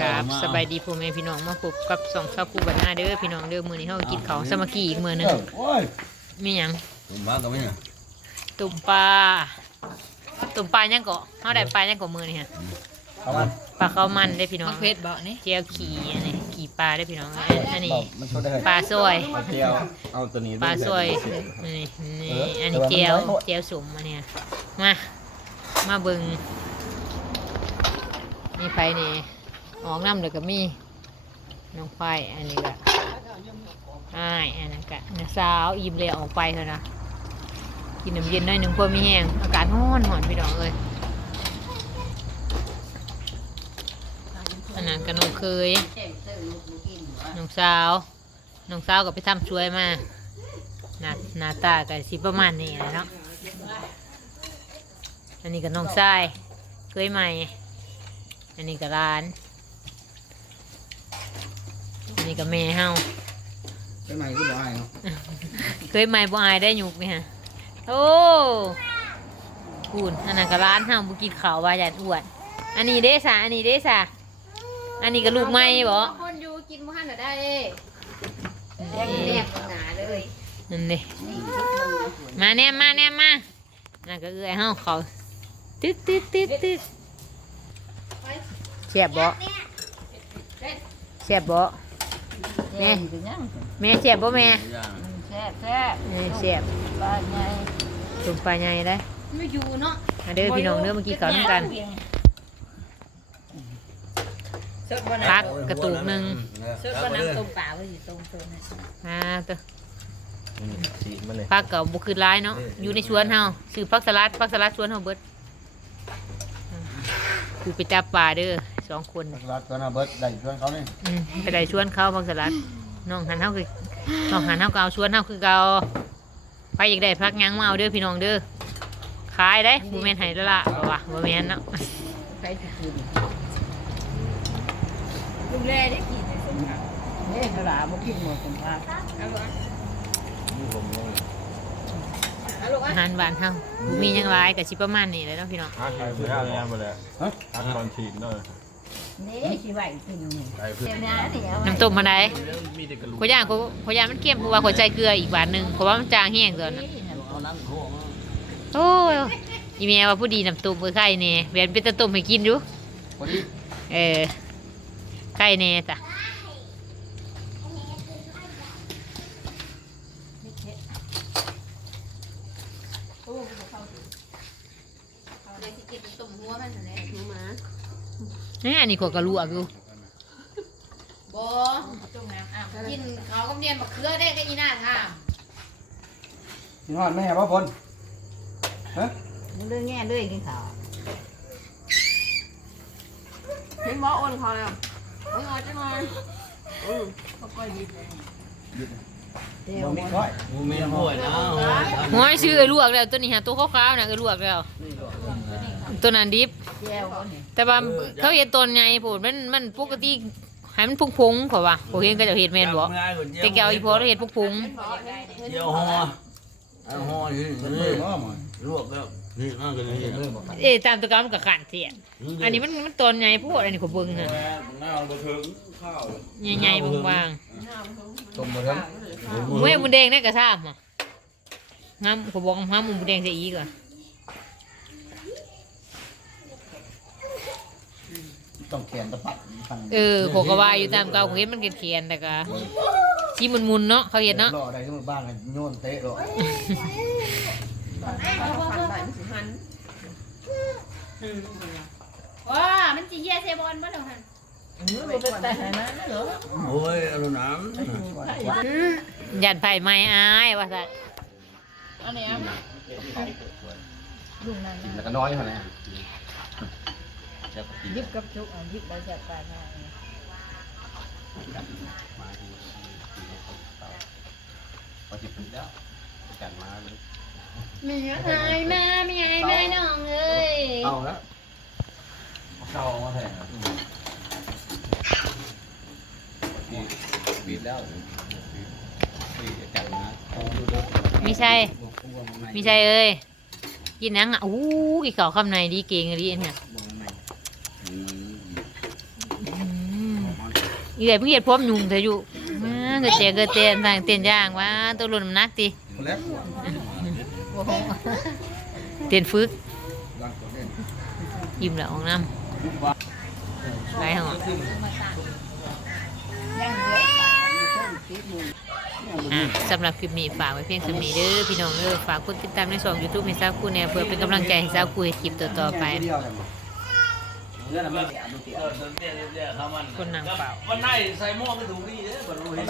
กับสบายดีพ่อแม่พี่น้องมาพบกับสองสาวคู่บันหน้าเด้อพี่น้องเด้อมื้อนี้เฮาก็กินข้าวสามัคคีอีกมื้อหนึงโอ้ยมีหยังผมมาก็ไม่เนี่ยตุ่มปลาตุ่มปลายังก็เฮาได้ปลายังก็มื้อนี้ฮะเอามาปลาข้าวมันได้อพี่น้องมักเพชรบ่นี่เจียวขี่อันนี้ขี่ปลาได้อพี่น้องอันอันนี้บอกมันช่วยได้ปลาซอยเอาเจียวเอาตัวนี้ปลาซอยนี่นี่อันนี้เจียวเจียวสมอันเนี้ยมามาเบิ่ง มีไผนี่ออกน้ำเลยก็มีน้องไฟอันนี้ก็อ้ายอันนั้นก็น้าสาวอิ่มเลยออกไปเถอะนะกินน้ำเย็นหน่อยหนึ่งเพื่อมีแห้งอากาศร้อนหอนพี่น้องเอ้ยอันนั้นก็น้องเคยน้องสาวน้องสาวก็ไปทำช่วยมาหน้าหน้าตาก็สิประมาณนี้แหละเนาะอันนี้ก็น้องชายเคยใหม่ อันนี้ก็ร้าน อันนี้ก็แม่เฮาเป็นไงก็บอกให้เนาะเคยใหม่บ่อายได้หยุกนี่ฮะโอ้คูณอันนั้นก็ร้านเฮาบ่กินข้าวว่าอย่าอ้วน อันนี้เด้ซะอันนี้เด้ซะอันนี้ก็ลูกไม้บ่คนอยู่กินบ่ทันน่ะได้แยกแนบหนาเลยนั่นเด้มาแน่มาแน่มานั่นก็เอื้อยเฮาเขาตึ๊ดตึ๊ดตึ๊ดตึ๊ด แซ่บบ่แซ่บบ่แม่แม่แซ่บบ่แม่ย่างแซ่บแซ่บนี่แซ่บปลาใหญ่ตุ่มปลาใหญ่ได้ไม่อยู่เนาะมาเด้อพี่น้องเด้อเมื่อกี้เขาน้ำกันพักกระตุกหนึ่งชุดว่าน้ำต้มปลาไว้อยู่ตรงตัวนั้นมาตัวสีมันเลยพักกับบุคือร้ายเนาะอยู่ในสวนเฮาซื้อพักสลัดพักสลัดสวนเฮาเบิดอืม คือไปจับปลาเด้อสองคนรัดตัวน่ะเบิร์ดได้ช่วยเขานี่อืมไปได้ชวนเขาพักสลัดน้องหันเฮาคือน้องหันเฮาก็เอาชวนเฮาคือเก่าไปอีกได้พักหยังมาเอาเด้อพี่น้องเด้อขายได้บ่แม่นให้แล้วล่ะบ่ว่าบ่แม่นเนาะใครสิกินลุงแลได้กินสมภาเฮ้ยกระดาบ่กินหมดสมภาเอาลูกนี่ผมลงเอาลูกอาหารบ้านเฮาบ่มีหยังหลายก็สิประมาณนี้แหละเนาะพี่น้องอาชีพไม่ได้งานมาเลยฮะอาตอนฉีดหน่อยนี่สิไว้กินนี่ไปเพื่อเดี๋ยวนะเดี๋ยวน้ำต้มมาได้มีแต่กระลูกขอยย่างเขาขอยย่างมันเค็มเพราะว่าขอยใจเกลืออีกบาทหนึงเพราะว่ามันจางแห้งเกินน่ะเอานั่งโค้งโอ้ยอีเมียว่าผู้ดีน้ำต้มเออไข่เน่เวียนเป็นตะต้มให้กินอยู่พอดีเออไข่เน่จ้ะ เลยสิ กินต้มหัวมันนั่นแหละหัวหมานี่อันนี้ขอยกระลวกอยู่บ่จงน้ำอ้าวกินเขาก็เรียนมะเขือได้ก็อีน่าทามนี่ฮอดแม่พ่อพลฮะเรื่องแง่เรื่องกินข้าวเห็นว่าโอนเขาแล้วโอนเอาจังเลยอืมเดี๋ยวบ่มีก้อย มูมีห่วยนะหัวชื่อไอ้ลวกแล้วตัวนี้ฮะตัวขาวๆน่ะไอ้ลวกแล้ว ตัวนั้นดิบ แก้วนี่แต่ว่าเขาเห็นต้นใหญ่โพดมันมันปกติให้มันพุงๆเพราะว่าผมเห็นก็จะเห็นแม่นบ่แต่แกเอาอีพอแล้วเห็นพุงเจียวห่อเอาห่อที่มันมือบ่หมอนลวกแล้วนี่น่ากันเลยมือบ่ๆเอ๊ะตามตัวกรรมนก็ขันเสียอันนี้มันมันต้นใหญ่โพดอันนี้ก็เบิ่งน่ะหน้าบ่ถึงข้าวใหญ่ๆบางๆต้มบ่ถึงเมื่อหมูแดงได้กระซ่าบมาห้ามเขาบอกห้ามหมูแดงจะอีกอะ ต้องแขนตะปัดฟังเออเขาก็ว่าอยู่ตามเก่าเขาเห็นมันเขียนๆแต่ก็ชี้มุนมุนๆเนาะเขาเห็นเนาะรอได้ที่มือบ้านกันโยนเตะรอหันไปมันสิหันว้ามันสิเหี้ยเซบอนบ่เด้อหั่นโอ้ยเอาน้ยันไผ่ไม้อายว่าสัตว์อันนี้อะลุงนั่นกินแล้วก็น้อยเท่านั้น ยิบกับจุกอะยิบไปแซ่บปลาทางพอสิบปีแล้วกันมาเลยมีอะไรมามีอะไรมาน้องเอ้ยเอาแล้วเข้ามาแทนบีบแล้วบีบกันมาเอาดูดูไม่ใช่ ไม่ใช่เอ้ยกินนังอะอู้กี่เก่าคำในดีเก่งดีเนี่ย อีใหญ่เพิ่งเห็ดพร้อมยุงเธออยู่มาเกิดเจเกิดเจนทางเตียนย่างว่าตัวรุ่นน้ำหนักติคนแรกเตียนฝึกยิ้มแล้วออกน้ำไปห้องสำหรับคลิปนี้ฝากไว้เพียงสมีเด้อพี่น้องเด้อฝากกดติดตามในช่อง YouTube ให้สาวกูแน่เพื่อเป็นกำลังใจให้สาวกูเฮ็ดคลิปต่อๆไป เดียวกันเพื่อนเสียมันเสียเออเตี้ยเตี้ยคนนางเปล่าวันไหนใส่หม้อไปถูกนี่เด้อบรรลุ